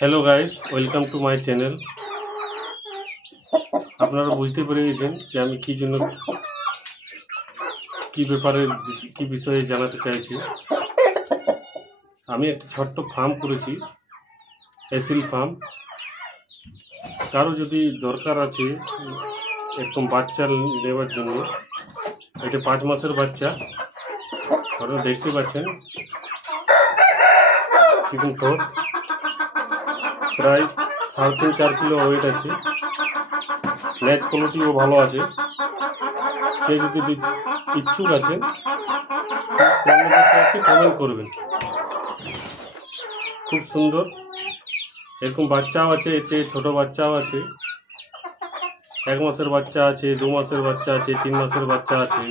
Hello guys, welcome to my channel. আপনারা বুঝতে পেরে গেছেন যে আমি কি জন্য কি ব্যাপারে কি বিষয়ে জানাতে চাইছি। আমি একটা ছোট্ট ফার্ম করেছি, এসিল ফার্ম। কারো যদি দরকার আছে এরকম বাচ্চা নেওয়ার জন্য, এটা 5 মাসের বাচ্চা। আপনারা দেখতে পাচ্ছেন কিন্তু প্রায় 3.5-4 কিলো ওয়েট আছে। নেট কোয়ালিটিও ভালো আছে। কেউ যদি ইচ্ছুক আছেন কমেন্ট করবেন। খুব সুন্দর, এরকম বাচ্চাও আছে, এর চেয়ে ছোটো বাচ্চাও আছে। 1 মাসের বাচ্চা আছে, 2 মাসের বাচ্চা আছে, 3 মাসের বাচ্চা আছে।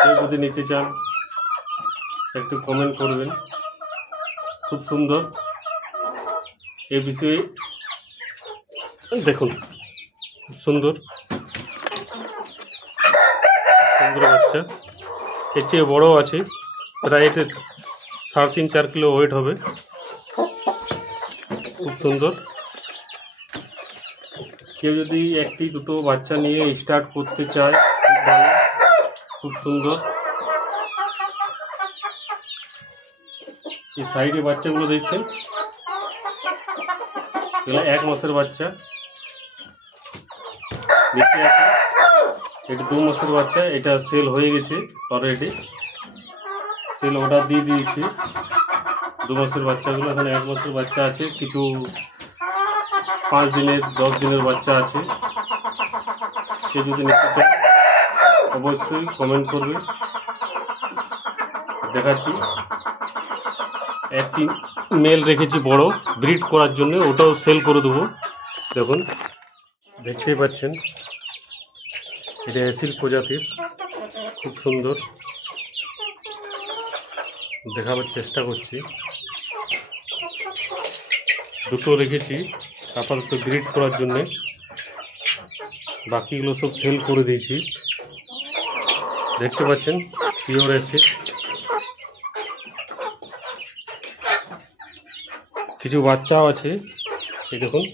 কেউ যদি নিতে চান একটু কমেন্ট করবেন। খুব সুন্দর, এ বিষয়ে দেখুন। খুব সুন্দর সুন্দর বাচ্চা, এর চেয়ে বড়ও আছে। প্রায় এতে 3.5-4 কিলো ওয়েট হবে। খুব সুন্দর, কেউ যদি একটি দুটো বাচ্চা নিয়ে স্টার্ট করতে চায় খুব ভালো, খুব সুন্দর। এই সাইডে বাচ্চাগুলো দেখছেন, এগুলো 1 মাসের বাচ্চা। নিচে আছে এটা 2 মাসের বাচ্চা। এটা সেল হয়ে গেছে অলরেডি, সেল অর্ডার দিয়ে দিয়েছি। 2 মাসের বাচ্চাগুলো, এখানে 1 মাসের বাচ্চা আছে, কিছু 5 দিনের 10 দিনের বাচ্চা আছে। কেউ যদি নিতে চায় অবশ্যই কমেন্ট করবে। দেখাচ্ছি, একটি মেল রেখেছি বড় ব্রিড করার জন্য, ওটাও সেল করে দেবো। দেখুন, দেখতেই পাচ্ছেন এটা এসিল প্রজাতির, খুব সুন্দর। দেখাবার চেষ্টা করছি। দুটো রেখেছি আপাতত ব্রিড করার জন্যে, বাকিগুলো সব সেল করে দিয়েছি। দেখতে পাচ্ছেন পিওর এসিল। কিছু বাচ্চাও আছে, এই দেখুন।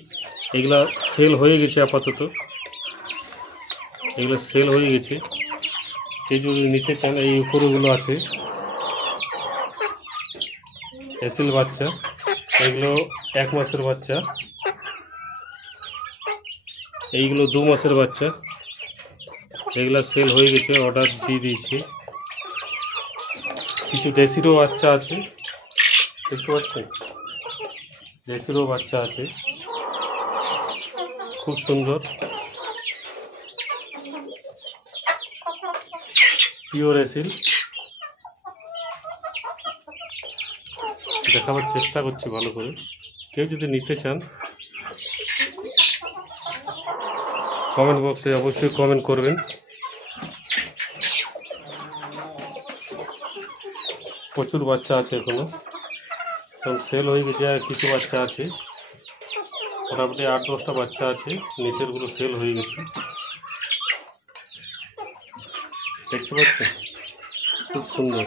এগুলা সেল হয়ে গেছে আপাতত, এগুলো সেল হয়ে গেছে। কেউ যদি নিতে চান, এই উপরগুলো আছে এসিল বাচ্চা। এগুলো 1 মাসের বাচ্চা, এইগুলো 2 মাসের বাচ্চা। এগুলো সেল হয়ে গেছে, অর্ডার দিয়ে দিয়েছি। কিছু দেশিরও বাচ্চা আছে, দেখতে পাচ্ছেন, দেশিরও বাচ্চা আছে। খুব সুন্দর, পিওর এসিল। দেখাবার চেষ্টা করছি ভালো করে। কেউ যদি নিতে চান কমেন্ট বক্সে অবশ্যই কমেন্ট করবেন। প্রচুর বাচ্চা আছে এখনো, কারণ সেল হয়ে গেছে। আর কিছু বাচ্চা আছে, মোটামুটি 8-10টা বাচ্চা আছে, নিচেরগুলো সেল হয়ে গেছে। দেখতে পাচ্ছেন, খুব সুন্দর।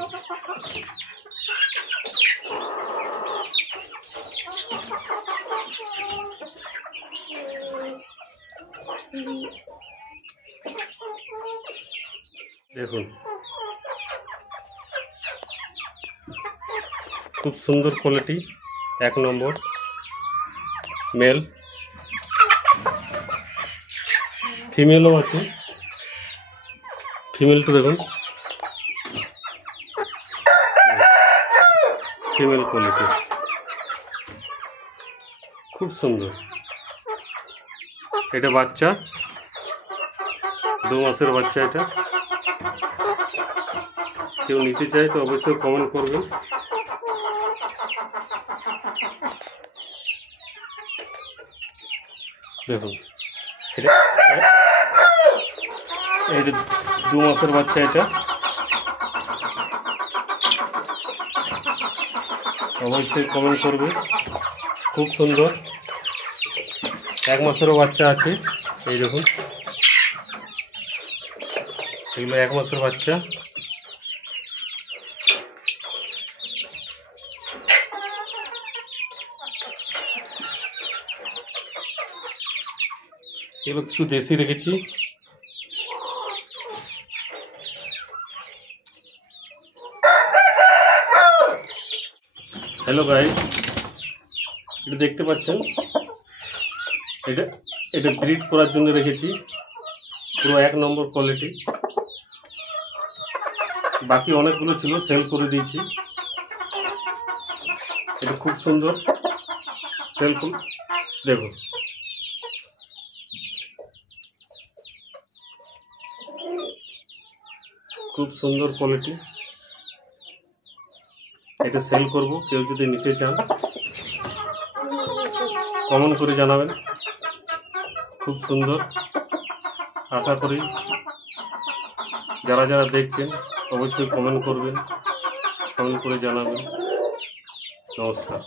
দেখুন, খুব সুন্দর কোয়ালিটি, 1 নম্বর মেল। ফিমেলও আছে, ফিমেলটা দেখুন, ফিমেল কোয়ালিটি খুব সুন্দর। এটা বাচ্চা 2 মাসের বাচ্চা। এটা কেউ নিতে চায় তো অবশ্যই কমেন্ট করবেন। দেখুন, এটা 2 মাসের বাচ্চা। এটা অবশ্যই কমেন্ট করবে। খুব সুন্দর, 1 মাসেরও বাচ্চা আছে। এই দেখুন, এগুলো 1 মাসের বাচ্চা। এগুলো কিছু দেশি রেখেছি। হ্যালো গাইস, এটা দেখতে পাচ্ছেন, এটা এটা ব্রিড করার জন্য রেখেছি, পুরো 1 নম্বর কোয়ালিটি। বাকি অনেকগুলো ছিল, সেল করে দিয়েছি। এটা খুব সুন্দর, দেখুন খুব সুন্দর কোয়ালিটি। এটা সেল করব, কেউ যদি নিতে চান কমেন্ট করে জানাবেন। খুব সুন্দর, আশা করি যারা যারা দেখছেন অবশ্যই কমেন্ট করবেন, কমেন্ট করে জানাবেন। নমস্কার।